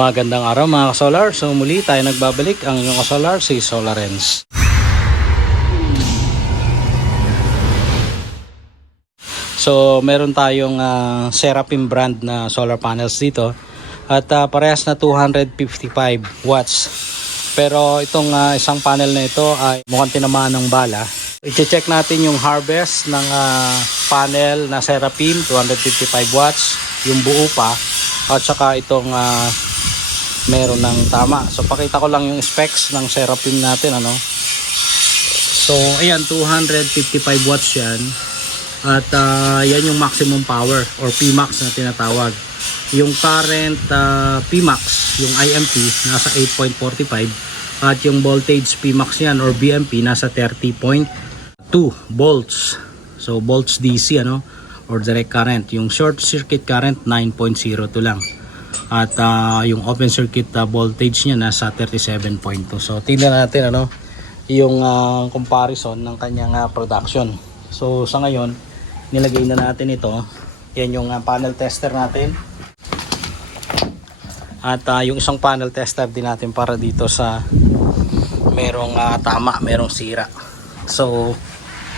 Magandang araw mga kasolar. So muli tayo nagbabalik ang inyong kasolar si Solarens. So meron tayong ah, Seraphim brand na solar panels dito at ah, parehas na 255 watts. Pero itong ah, isang panel na ito ay mukhang tinamaan ng bala. I-check natin yung harvest ng ah, panel na Seraphim 255 watts, yung buo pa at saka itong ah, meron ng tama. So pakita ko lang yung specs ng Seraphim natin ano. So ayan 255 watts yan. At ah, yan yung maximum power or Pmax na tinatawag. Yung current ah, Pmax, yung IMP nasa 8.45 at yung voltage Pmax yan or BMP nasa 30.2 volts. So volts DC ano or direct current. Yung short circuit current 9.02 lang. At ah, yung open circuit ah, voltage niya nasa 37.2. So tingnan natin ano yung ah, comparison ng kanyang ah, production. So sa ngayon nilagay na natin ito. Yan yung ah, panel tester natin. At ah, yung isang panel tester din natin para dito sa merong ah, tama, merong sira. So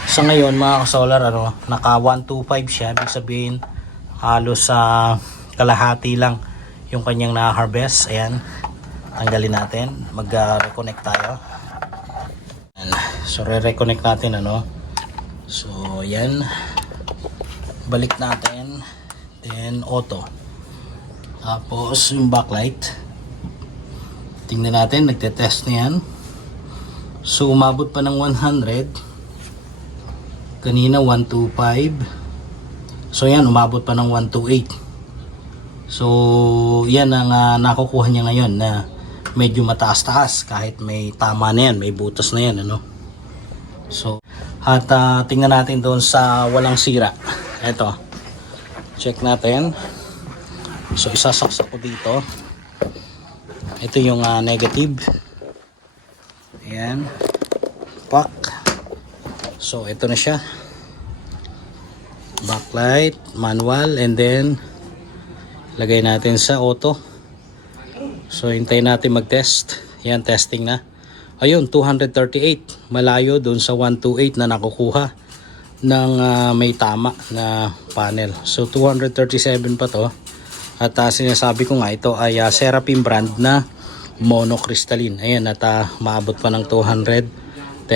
sa ngayon mga solar ano, naka 125 siya, ibig sabihin halos sa kalahati lang yung kanyang na-harvest. Ayan, tanggalin natin. Mag-reconnect tayo. Ayan. So, re-reconnect natin ano. So, yan. Balik natin. Then, auto. Tapos, yung backlight. Tingnan natin, nagte-test na yan. So, umabot pa ng 100. Kanina, 125. So yan, umabot pa ng 128. So yan ang ah, nakukuha niya ngayon na medyo mataas-taas kahit may tama na yan, may butas na yan. Ano? So, at ah, tingnan natin doon sa walang sira. Ito, check natin. So isasaksak ko dito. Ito yung ah, negative. Ayan. Pak. So ito na siya backlight, manual, and then lagay natin sa auto. So, hintayin natin mag-test. Yan, testing na. Ayun, 238. Malayo dun sa 128 na nakukuha ng ah, may tama na panel. So, 237 pa to. At ah, sinasabi ko nga, ito ay uh, Seraphim brand na monocrystalline. Ayan, at ah, maabot pa ng 237.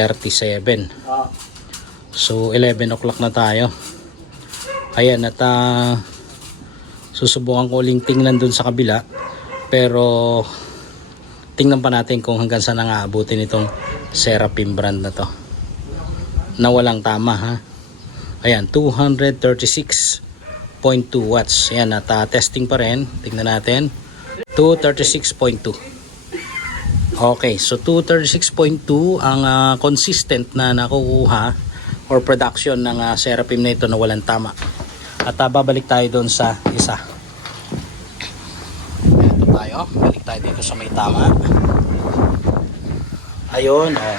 So, 11 o'clock na tayo. Ayan, at ah, susubukan ko uling tingnan dun sa kabila. Pero, tingnan pa natin kung hanggang saan ang aabutin itong Seraphim brand na to. Na walang tama ha. Ayan, 236.2 watts. Ayan, at ah, testing pa rin. Tingnan natin. 236.2. Okay, so 236.2 ang ah, consistent na nakukuha or production ng ah, Seraphim na ito na walang tama. At ah, babalik tayo doon sa isa. Ito tayo. Balik tayo dito sa may tama. Ayun, oh.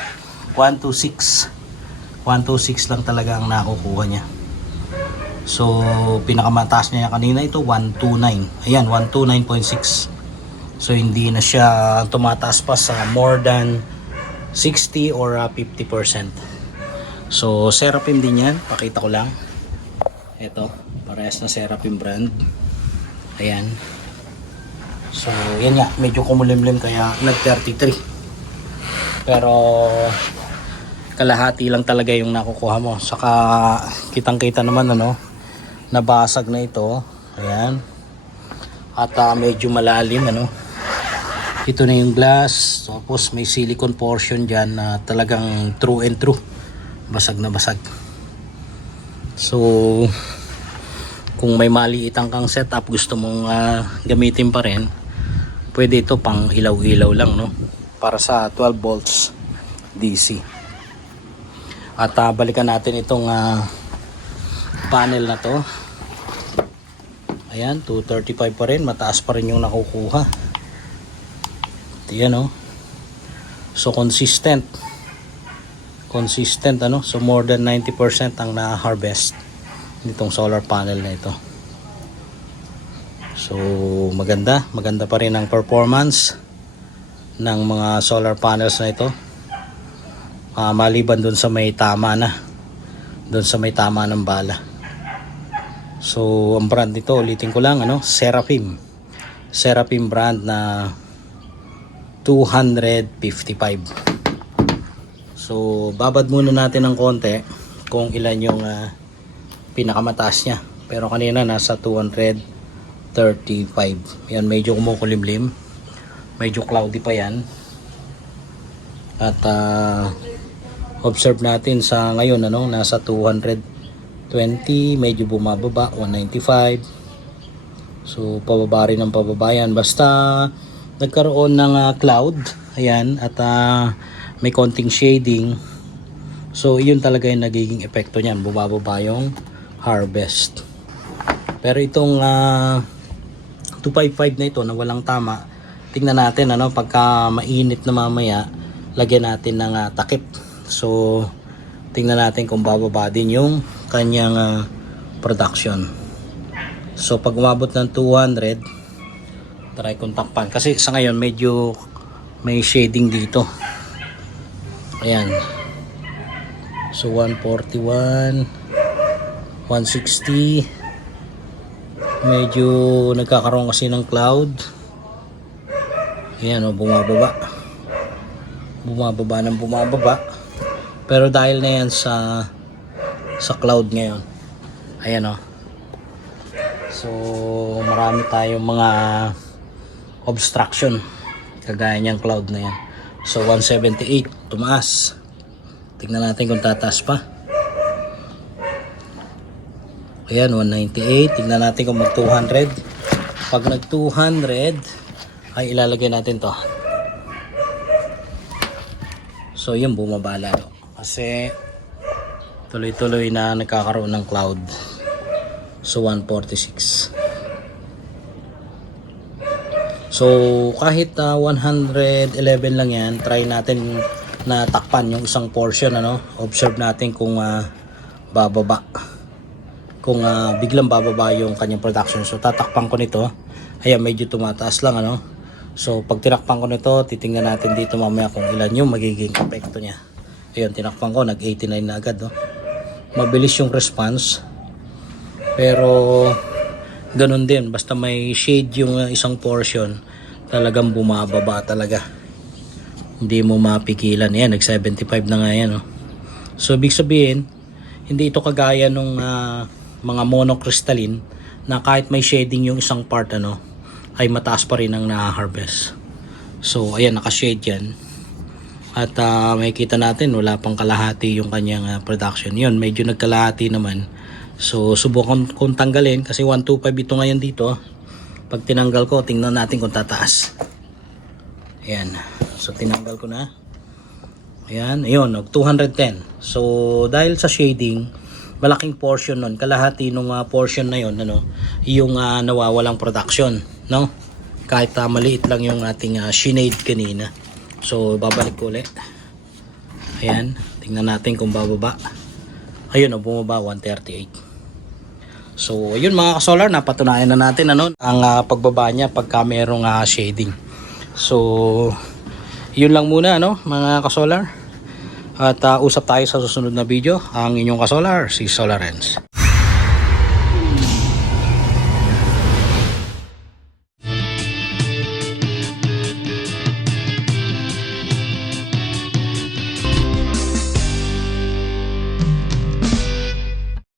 126. 126 lang talaga ang nakukuha niya. So, pinakamataas niya kanina ito, 129. Ayan, 129.6. So, hindi na siya tumataas pa sa more than 60 or ah, 50%. So, Seraphim din yan. Pakita ko lang. Ito, parehas na Seraphim brand. Ayan. So, yan nga. Medyo kumulimlim kaya nag-33. Pero, kalahati lang talaga yung nakukuha mo. Saka, kitang-kita naman ano, nabasag na ito. Ayan. At ah, medyo malalim ano. Ito na yung glass. Tapos may silicone portion dyan na talagang true and true. Basag na basag. So, kung may maliitang kang setup gusto mong ah, gamitin pa rin, pwede ito pang ilaw-ilaw lang no. Para sa 12 volts DC. At ah, balikan natin itong ah, panel na to. Ayan, 235 pa rin. Mataas pa rin yung nakukuha. Ayan oh. So consistent. Consistent ano. So more than 90% ang na-harvest nitong solar panel na ito. So maganda, maganda pa rin ang performance ng mga solar panels na ito. Ah, maliban dun sa may tama na. Dun sa may tama ng bala. So ang brand nito, ulitin ko lang ano, Seraphim. Seraphim brand na 255. So babad muna natin ng konti kung ilan yung ah, pinakamataas niya. Pero kanina nasa 235. Yan medyo kumukulimlim. Medyo cloudy pa yan. At ah, observe natin sa ngayon ano, nasa 220, medyo bumababa 195. So pababa rin ng pababa yan. Basta nagkaroon ng ah, cloud, ayan, at ah, may konting shading. So yun talaga yung nagiging epekto niyan, bumababa yung harvest. Pero itong ah, 255 na ito na walang tama, tingnan natin ano pagka mainit na mamaya, lagyan natin ng ah, takip. So tingnan natin kung bababa din yung kanyang ah, production. So pag umabot ng 200, try kong takpan kasi sa ngayon medyo may shading dito. Ayan. So 141 160 medyo nagkakaroon kasi ng cloud. Ayan o bumababa. Bumababa ng bumababa. Pero dahil na yan sa sa cloud ngayon. Ayan o so marami tayong mga obstruction kagaya niyang cloud na yan so 178 tumaas tingnan natin kung tataas pa Ayan, 198. Tingnan natin kung mag 200. Pag nag 200, ay ilalagay natin to. So, yun, bumaba lalo. Kasi, tuloy-tuloy na nagkakaroon ng cloud. So, 146. So, kahit ah, 111 lang yan, try natin na takpan yung isang portion, ano? Observe natin kung ah, bababa kung ah, biglang bababa yung kanyang production. So tatakpan ko nito. Ayan, medyo tumataas lang ano. So pag tinakpan ko nito, titingnan natin dito mamaya kung ilan yung magiging epekto niya. Ayun, tinakpan ko, nag-89 na agad. No? Mabilis yung response. Pero ganun din, basta may shade yung ah, isang portion, talagang bumababa talaga. Hindi mo mapigilan. Yan, nag-75 na nga yan. No? So, ibig sabihin, hindi ito kagaya nung ah, mga monocrystalline na kahit may shading yung isang part ano ay mataas pa rin ang na-harvest. So ayan naka-shade yan. At ah, makikita natin wala pang kalahati yung kanyang ah, production. Yun medyo nagkalahati naman. So subukan kong tanggalin kasi 125 ito ngayon dito. Pag tinanggal ko tingnan natin kung tataas. Ayan. So tinanggal ko na. Ayan, ayun, nag 210. So, dahil sa shading, malaking portion nun, kalahati nung ah, portion na yon ano, yung ah, nawawalang production, no? Kahit ah, maliit lang yung ating uh, shinade kanina. So, babalik ko ulit. Ayan, tingnan natin kung bababa. Ayun, oh, bumaba 138. So, ayun mga ka-solar, napatunayan na natin ano, ang ah, pagbaba niya pagka merong ah, shading. So, yun lang muna no mga kasolar. At uh, usap tayo sa susunod na video. Ang inyong kasolar si Solarens